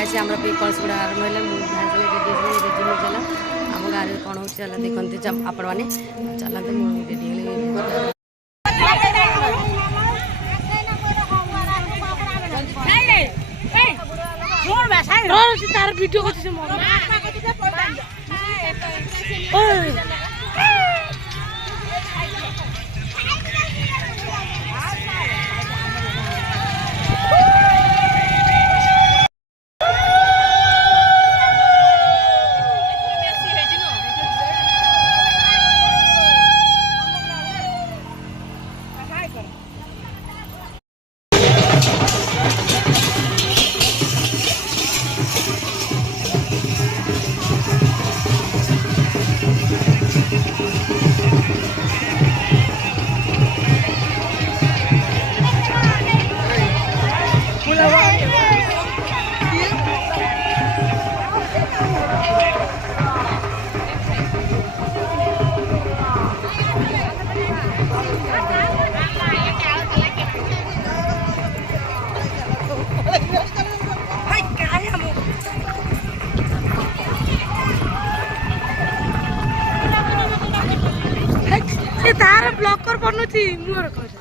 ଅଛି ଆମର ବି କଳସ ଗୁଡ଼ା ଆରମ୍ଭ ହେଲା ମୁଁ ଭାଇ ରେଡ଼ି ହେଇ ଚାଲ ଆମ ଗାଁରେ କ'ଣ ହେଉଛି ଚାଲ ଦେଖନ୍ତି ଆପଣମାନେ ଚାଲନ୍ତୁ ମୁଁ ରେଡ଼ି ହେଲି ତାର ଭିଡ଼ିଓ କରୁଛି तार ब्लॉकर बनुची मुहर कर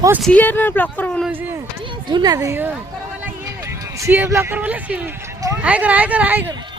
ओ सीए ना ब्लॉकर बनो झूला दे सीए ब्लॉकर वाला सी आए कर